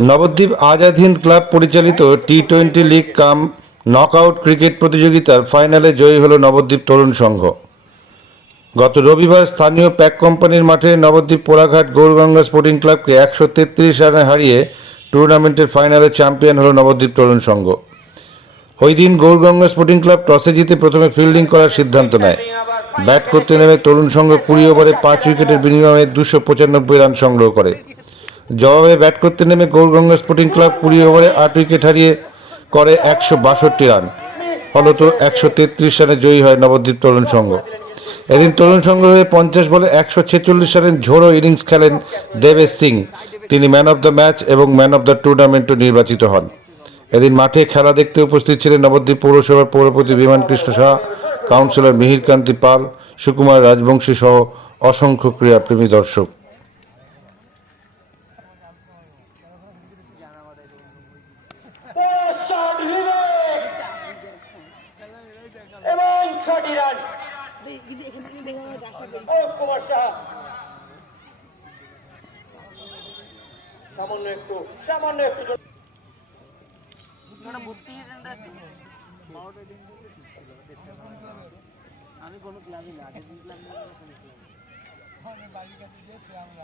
Nabadwip Azad Hind club পরিচালিত টি-20 লীগ কাম knockout cricket প্রতিযোগিতার ফাইনালে জয়ী হল নবদ্বীপ তরুণ সংঘ। গত রবিবার স্থানীয় প্যাক কোম্পানির মাঠে নবদ্বীপ পোড়াঘাট গৌরগঙ্গা স্পোর্টিং ক্লাবকে 133 রানে হারিয়ে টুর্নামেন্টের ফাইনালে চ্যাম্পিয়ন হল নবদ্বীপ তরুণ সংঘ। ওই দিন গৌরগঙ্গা স্পোর্টিং ক্লাব টসে জিতে প্রথমে ফিল্ডিং করার সিদ্ধান্ত নেয়। ব্যাট করতে নেমে তরুণ সংঘ 20 ওভারে 5 উইকেটের বিনিময়ে 295 রান সংগ্রহ করে। জবাবে ব্যাট করতে নেমে গৌরগঙ্গা স্পোর্টিং ক্লাব 20 ওভারে 8 উইকেট হারিয়ে করে 162 রান। ফলত 133 রানে জয়ী হয় নবদ্বীপ তরুণ সংঘ। এদিন তরুণ সংঘ হয়ে 50 বলে 146 রানের ঝোড়ো ইনিংস খেলেন দেবেশ সিং। তিনি ম্যান অব দ্য ম্যাচ এবং ম্যান অব দ্য টুর্নামেন্টও নির্বাচিত হন। এদিন মাঠে খেলা দেখতে উপস্থিত ছিলেন নবদ্বীপ পৌরসভার পৌরপতি বিমান কৃষ্ণ শাহ, কাউন্সিলর মিহিরকান্তি পাল, সুকুমার রাজবংশী সহ অসংখ্য ক্রীড়াপ্রেমী দর্শক।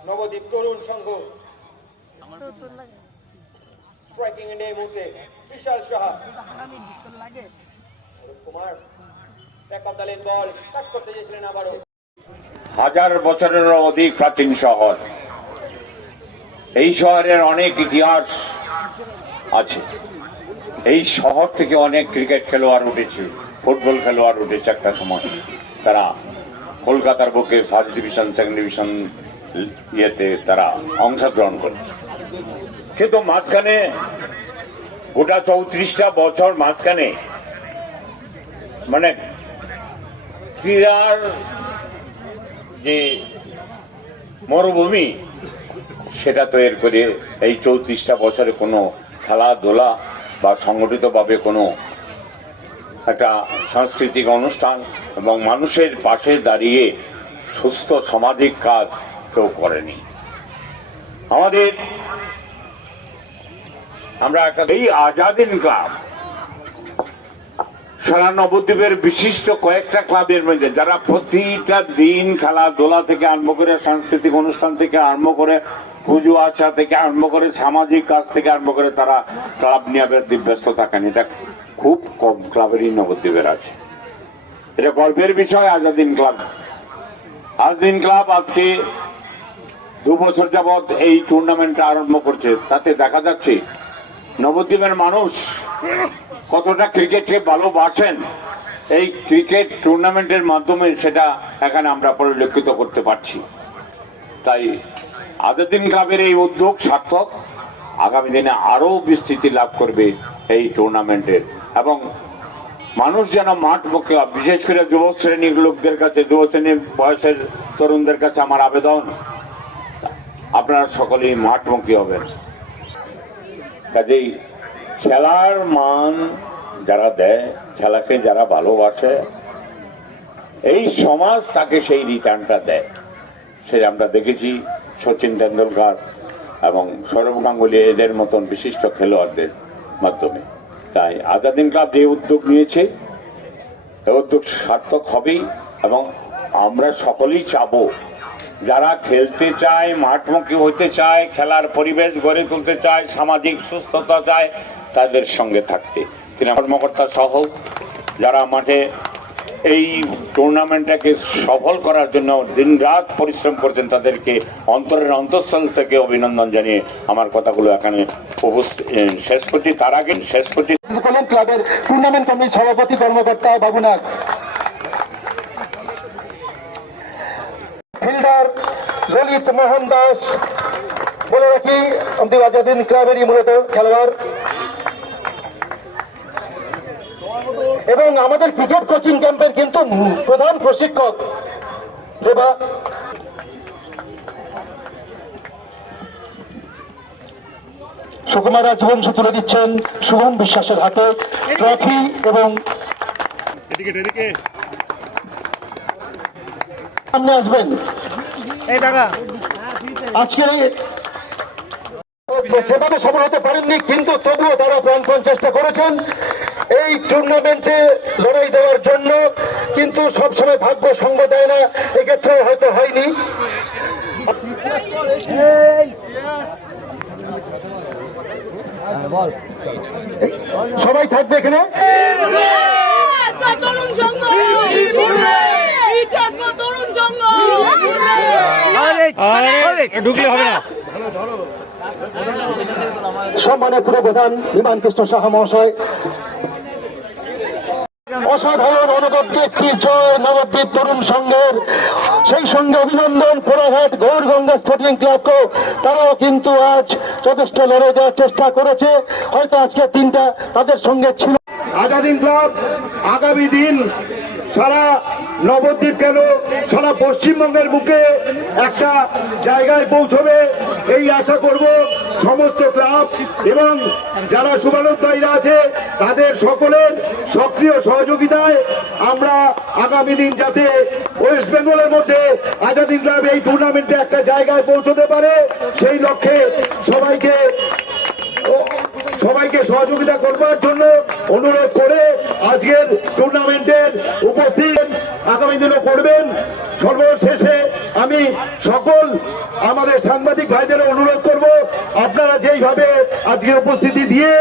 নবদ্বীপ তরুণ সংঘ স্ট্রাইকিং এ নেই মুহূর্তে বিশাল সাহা কুমার ব্যাকআপ দলের বল কাট করতে চেয়েছিলেন আবারও। 1000 বছরেরও অধিক প্রাচীন শহর, এই শহরের অনেক ইতিহাস আছে। এই শহর থেকে অনেক ক্রিকেট খেলোয়াড় উঠেছে, ফুটবল খেলোয়াড় উঠেছে। একটা সময় তারা কলকাতার বুকে ফার্স্ট ডিভিশন, সেকেন্ড ডিভিশন ইয়েতে তারা অংশগ্রহণ করেছে। কিন্তু মাঝখানে গোটা 34টা বছর মাঝখানে মানে ক্রীড়ার যে মরুভূমি সেটা তৈরি করে এই 34টা বছরে কোনো খেলাধুলা বা সংগঠিতভাবে কোনো একটা সাংস্কৃতিক অনুষ্ঠান এবং মানুষের পাশে দাঁড়িয়ে সুস্থ সামাজিক কাজ কেউ করেনি। আমরা এই আজাদ হিন্দ ক্লাব সারা নবদ্বীপের বিশিষ্ট কয়েকটা ক্লাবের মধ্যে যারা প্রতিটা দিন খেলাধুলা থেকে আরম্ভ করে, সাংস্কৃতিক অনুষ্ঠান থেকে আরম্ভ করে, পুজো আচা থেকে আরম্ভ করে, সামাজিক কাজ থেকে আরম্ভ করে তারা ক্লাব নিয়ে ব্যস্ত থাকেন। এটা খুব কম ক্লাবেরই নবদ্বীপের আছে। এটা গর্বের বিষয়। আজাদ হিন্দ ক্লাব আজকে 2 বছর যাবৎ এই টুর্নামেন্টটা আরম্ভ করছে। তাতে দেখা যাচ্ছে নবদ্বীপের মানুষ কতটা ক্রিকেটকে ভালোবাসেন। এই ক্রিকেট টুর্নামেন্টের মাধ্যমে সেটা এখানে আমরা পরিলক্ষিত করতে পারছি। তাই আজাদ হিন্দ ক্লাবের এই উদ্যোগ সার্থক। আগামী দিনে আরো বিস্তৃতি লাভ করবে এই টুর্নামেন্টের এবং মানুষ যেন মাঠমুখী, বিশেষ করে যুব শ্রেণীর লোকদের কাছে, যুব শ্রেণীর বয়সের তরুণদের কাছে আমার আবেদন, আপনারা সকলেই মাঠমুখী হবেন। কাজেই খেলার মান যারা দেয়, খেলাকে যারা ভালোবাসে, এই সমাজ তাকে সেই রিটার্নটা দেয়। সেটা আমরা দেখেছি সচিন তেন্ডুলকর এবং সৌরভ গাঙ্গুলি এদের মতন বিশিষ্ট খেলোয়াড়দের মাধ্যমে। তাই আজাদ হিন্দ ক্লাব যে উদ্যোগ নিয়েছে, এই উদ্যোগ সার্থক হবেই এবং আমরা সকলেই চাবো যারা খেলতে চায়, মাঠমুখী হতে চায়, খেলার পরিবেশ গড়ে তুলতে চায়, সামাজিক সুস্থতা চায়, তাদের সঙ্গে থাকতে। তিনি কর্মকর্তা সহ যারা মাঠে এই টুর্নামেন্টটাকে সফল করার জন্য দিনরাত পরিশ্রম করছেন, তাদেরকে অন্তরের অন্তঃস্থল থেকে অভিনন্দন জানিয়ে আমার কথাগুলো এখানে শেষ করছি। তার আগে ক্লাবের টুর্নামেন্ট কমিটির সভাপতি কর্মকর্তা বাবুনাথ, ফিল্ডার ললিত মোহন দাস, বলে রাখি আমাদের আজাদ হিন্দ ক্লাবেরই মূলত খেলোয়াড়, এবং আমাদের ক্রিকেট কোচিং ক্যাম্পের কিন্তু প্রধান প্রশিক্ষক দেবা। সুকুমার রাজবংশী তুলে দিচ্ছেন শুভম বিশ্বাসের হাতে ট্রফি এবং সামনে আসবেন আজকের সেভাবে সফল হতে পারেননি, কিন্তু তবুও তারা প্রাণপণ চেষ্টা করেছেন এই টুর্নামেন্টে লড়াই দেওয়ার জন্য। কিন্তু সবসময় ভাগ্য সঙ্গ দেয় না, এক্ষেত্রে হয়তো হয়নি। সবাই থাকবে এখানে। তরুণ সংঘ তরুণ সংঘ ঢুকলে হবে না। সম্মানের পুরো প্রধান বিমান কৃষ্ণ সাহা মহাশয়, অসাধারণ অনবদ্য একটি জয় নবদ্বীপ তরুণ সংঘের। সেই সঙ্গে অভিনন্দন পোড়াঘাট গৌরগঙ্গা স্পোর্টিং ক্লাবকে, তারাও কিন্তু আজ যথেষ্ট লড়াই দেওয়ার চেষ্টা করেছে। হয়তো আজকে দিনটা তাদের সঙ্গে ছিল। আজাদিন ক্লাব আগামী দিন সারা নবদ্বীপ কেন সারা পশ্চিমবঙ্গের বুকে একটা জায়গায় পৌঁছবে, এই আশা করব সমস্ত ক্লাব এবং যারা শুভানুধ্যায়ীরা আছে তাদের সকলের সক্রিয় সহযোগিতায় আমরা আগামী দিন যাতে ওয়েস্ট বেঙ্গলের মধ্যে আজাদিন ক্লাব এই টুর্নামেন্টে একটা জায়গায় পৌঁছতে পারে, সেই লক্ষ্যে সবাইকে সহযোগিতা করবার জন্য অনুরোধ করে আজকের টুর্নামেন্টের উপস্থিত আগামী দিনে করবেন। সর্বশেষে আমি সকল আমাদের সাংবাদিক ভাইদের অনুরোধ করব, আপনারা যেইভাবে আজকে উপস্থিতি দিয়ে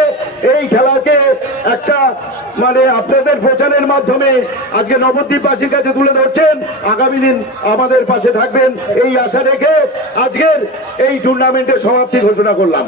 এই খেলাকে একটা আপনাদের প্রচারের মাধ্যমে আজকে নবদ্বীপবাসীর কাছে তুলে ধরছেন, আগামী দিন আমাদের পাশে থাকবেন এই আশা রেখে আজকের এই টুর্নামেন্টের সমাপ্তি ঘোষণা করলাম।